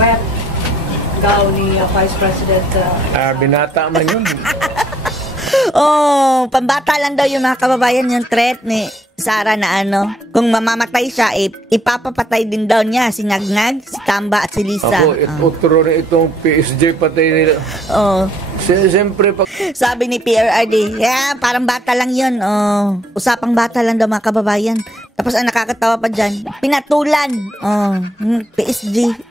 threat daw ni Vice President. Binata man yun. Oh, pambata lang daw yung mga kababayan yung threat ni Sara na ano, kung mamamatay siya, ipapapatay din daw niya si Ngagngag, si Tamba at si Lisa. Otro rin itong PSG patay nila. Siyempre pag... Sabi ni PRRD, parang bata lang yun. Usapang bata lang daw mga kababayan. Tapos ang nakakatawa pa dyan, pinatulan. PSG.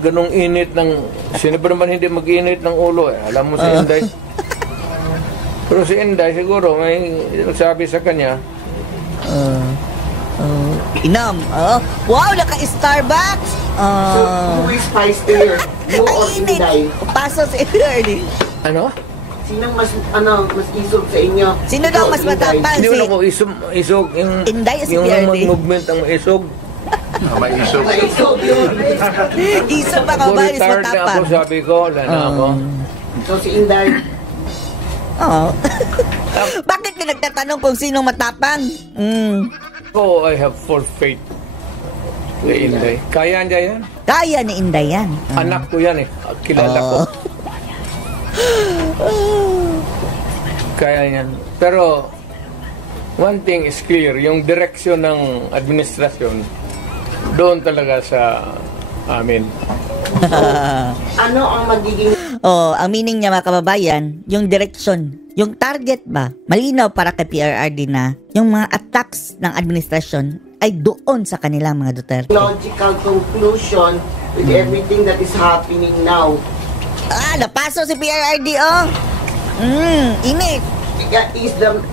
Ganong init ng... Sino ba naman hindi mag-init ng ulo? Alam mo si Inday. Pero si Inday siguro may sabi sa kanya, Inom. Wow, naka-Starbucks. So, who is Vice Mayor? You or Inday? Paso si PRRD. ano? Sinong mas isog sa inyo? Sino daw mas matapang? Hindi ko isog yung Inday o si yung PRRD? movement ang isog. May isog. Isog yun. Isa pa ka Ako ba is retired na matapang? ako, sabi ko, wala na ako. So, si Inday, Bakit ka nagtatanong kung sinong matapang? Ako, I have full faith kay Inday. Kaya niya yan. Kaya ni Inday yan. Anak ko yan kilala ko. Kaya yan. Pero, one thing is clear, yung direksyon ng administrasyon, doon talaga sa amin. ano ang magiging... Ang meaning niya mga kababayan, yung direction, yung target ba, malinaw para kay PRRD na yung mga attacks ng administrasyon ay doon sa kanila mga Duterte. Logical conclusion with everything that is happening now. Napaso si PRRD, init.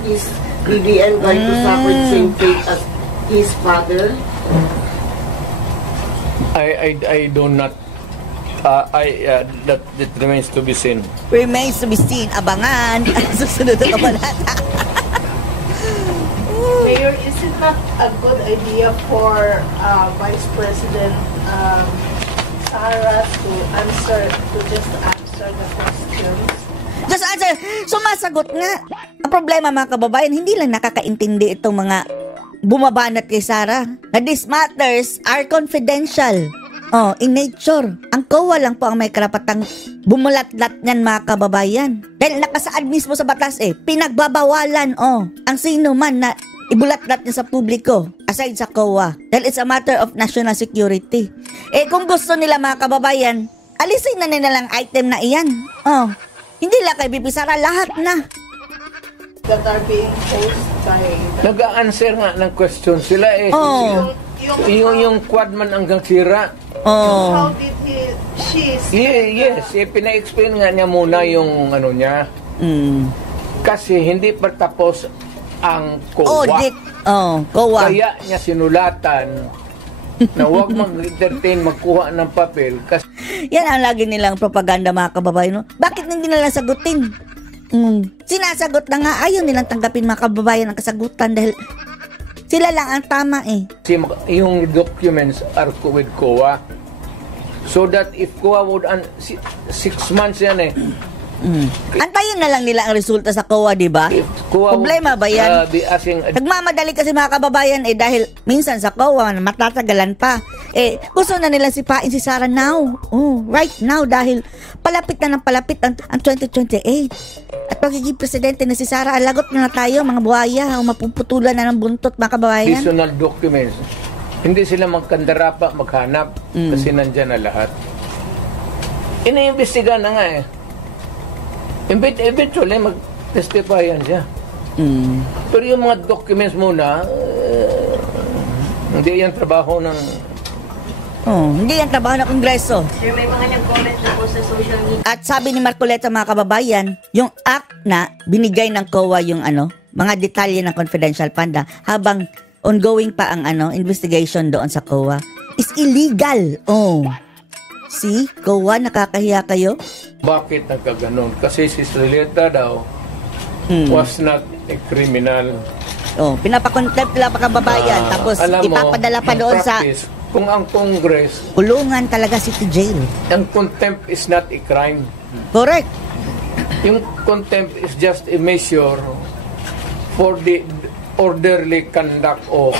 Is BBM going to suffer the same fate as his father? I do not that remains to be seen. Remains to be seen. Abangan. Susunod na kabalata. Mayor, is it not a good idea for Vice President Sara to just answer the questions? Just answer. Sumasagot nga. Ang problema mga kababayan, hindi lang nakakaintindi itong mga bumabanat kay Sara. Na these matters are confidential. In nature. Ang COA lang po ang may karapatang bumulatlat niyan mga kababayan. Dahil nakasaad mismo sa batas pinagbabawalan ang sino man na ibulatlat niya sa publiko aside sa COA. Dahil it's a matter of national security. Kung gusto nila mga kababayan, alisin na nila lang item na iyan. Hindi lang kay BP Sara, lahat na. That are being posed by... Nag-a-answer nga ng question sila yung quad man hanggang sira. How did she... Yes, pina-explain nga niya muna yung ano niya. Kasi hindi pa tapos ang COA. Audit. COA. Kaya niya sinulatan na huwag mag-entertain, magkuha ng papel. Kasi yan ang lagi nilang propaganda mga kababayan. Bakit hindi nila sagutin? Sinasagot na nga, ayaw nilang tanggapin mga kababayan ang kasagutan dahil sila lang ang tama yung documents are with COA. So that if COA would 6 months yan Antayin na lang nila ang resulta sa COA, di ba? Problema ba yan? Nagmamadali kasi mga kababayan dahil minsan sa COA matatagalan pa. Gusto na nila sipain si Sara now. Right now dahil palapit na ng palapit ang 2028. At pagiging presidente na si Sara, alagot na tayo mga buhaya o mapuputulan na ng buntot mga kababayan. Additional documents. Hindi sila magkandara pa, maghanap kasi nandyan na lahat. Iniimbestiga na nga Eventually, mag-testify yan siya. Pero yung mga documents muna, hindi yan trabaho ng... hindi yan trabaho ng Kongreso. Sir, may mga nag-comment na po sa social media. At sabi ni Marcoleta mga kababayan, yung act na binigay ng COA yung mga detalye ng confidential fund habang ongoing pa ang investigation doon sa COA is illegal. See? COA, nakakahiya kayo? Bakit nagkaganon? Kasi si Soleta daw was not a criminal. Pinapakontempt lang pa kababayan tapos ipapadala pa doon practice, kung ang Congress kulungan talaga city jail. Ang contempt is not a crime. Correct. Yung contempt is just a measure for the orderly conduct of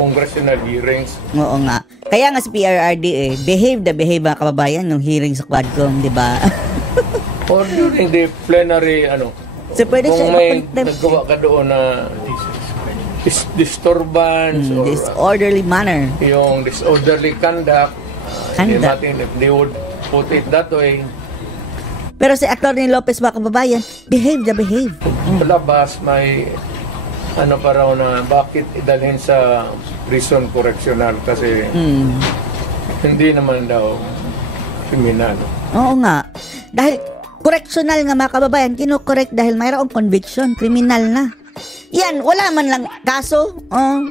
congressional hearings. Oo nga. Kaya nga si PRRD behave the behave mga kababayan nung hearing sa Quadcom, di ba? Or during the plenary, So pwede siya kung may ipakontempt. nagawa ka doon na disturbance or Disorderly manner. yung disorderly conduct, Conduct. imagine if they would put it that way, Pero si Atty. Lopez mga kababayan, behave the behave. palabas may pa raw na bakit idalhin sa prison correctional kasi hindi naman daw kriminal. Oo nga. Dahil correctional nga mga kababayan, kinokorek dahil mayroong conviction, criminal na. Yan, wala man lang kaso.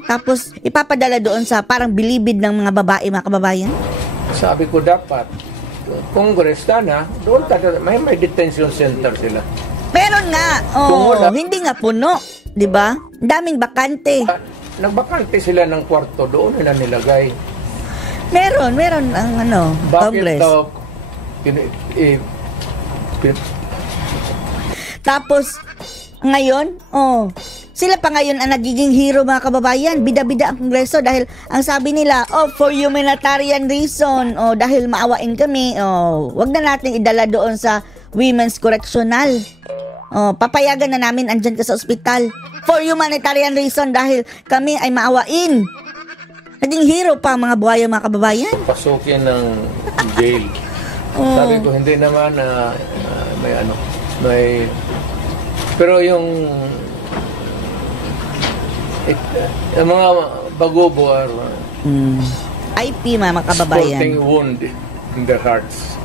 Tapos ipapadala doon sa parang bilibid ng mga babae mga kababayan. Sabi ko dapat Congress sana doon may detention center sila. Meron nga. Kung wala- Hindi nga puno, 'di ba? Daming bakante. Nagbakante sila ng kwarto doon nila nilagay. Meron ang Bakit Congress. daw Tapos ngayon, sila pa ngayon ang nagiging hero mga kababayan. Bida-bida ang Kongreso dahil ang sabi nila, for humanitarian reason, dahil maawain kami, wag na natin idala doon sa Women's Correctional. Papayagan na namin andyan ka sa ospital. For humanitarian reason dahil kami ay maawain. Naging hero pa ang mga buhaya mga kababayan. pasukin ng jail. Sabi ko hindi naman may pero yung mga bagubo are IP mga kababayan. sporting wound in their hearts.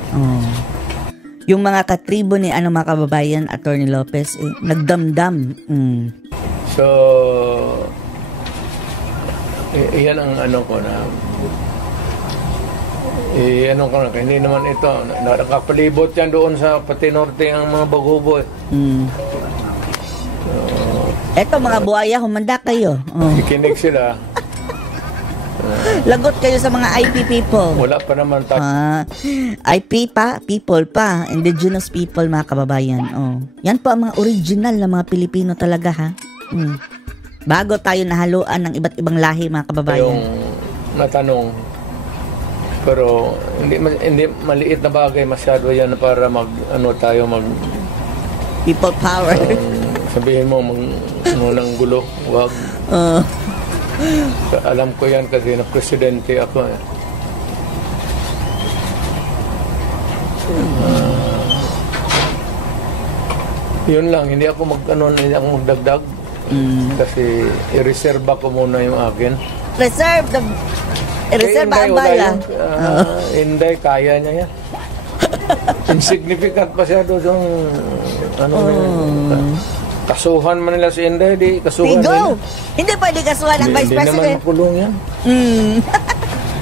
Yung mga katribo ni mga kababayan, Atty. Lopez, nagdamdam. So, yan ang ko na hindi naman ito nakapalibot yan doon sa pati norte ang mga bagubo. Eto mga buhaya, humanda kayo. Ikinig sila. Lagot kayo sa mga IP people. Wala pa naman IP pa, people pa, indigenous people mga kababayan. Yan po ang mga original na mga Pilipino talaga ha. Bago tayo nahaluan ng iba't ibang lahi mga kababayan. yung natanong. Pero hindi maliit na bagay masyado yan para tayo People power. sabihin mo ng gulo, wag. Alam ko yan kasi na presidente ako. Yun lang, hindi ako magdagdag. Kasi i-reserve ko muna yung akin. Reserve Inday, ang wala bala. yun. Inday, kaya niya yan. Insignificant pa siya doon. Kasuhan man nila si Inday, di kasuhan Go! nila. Hindi pwede kasuhan ang Vice Hindi naman President. makulong yan.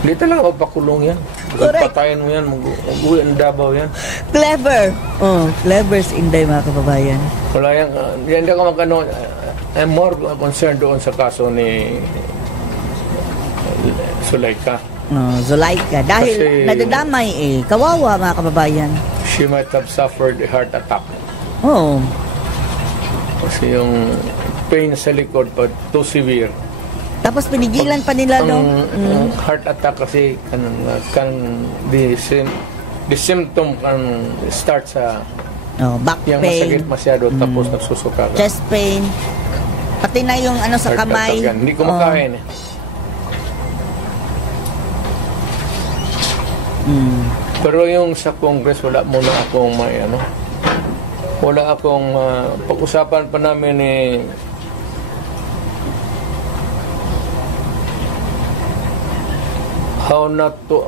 Hindi talaga mapakulong yan. Correct. Patayin mo yan, mag-uwi ang Davao yan. Clever. Clever si Inday mga kababayan. Wala yan. Hindi ako I'm more concerned doon sa kaso ni Zulaika. Zulaika. Dahil Kasi- nadadamay kawawa mga kababayan. She might have suffered a heart attack. Kasi yung pain sa likod pa too severe. Tapos pinigilan pa nila Ang heart attack kasi the symptom can start sa back yung pain, masakit masyado tapos nagsusuka ka. chest pain, pati na yung sa Heart kamay. attack yan. Hindi ko makain eh. Pero yung sa Congress wala muna akong wala akong pag-usapan pa namin how not to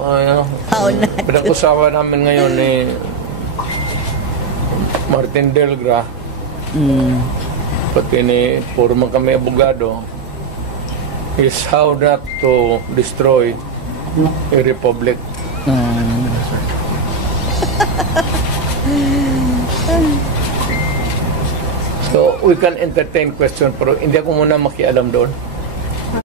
How not to. pinag-usapan namin ngayon ni Martin Delgra pati ni puro man kami abogado is how not to destroy a republic. So we can entertain question pero hindi ako muna makialam doon.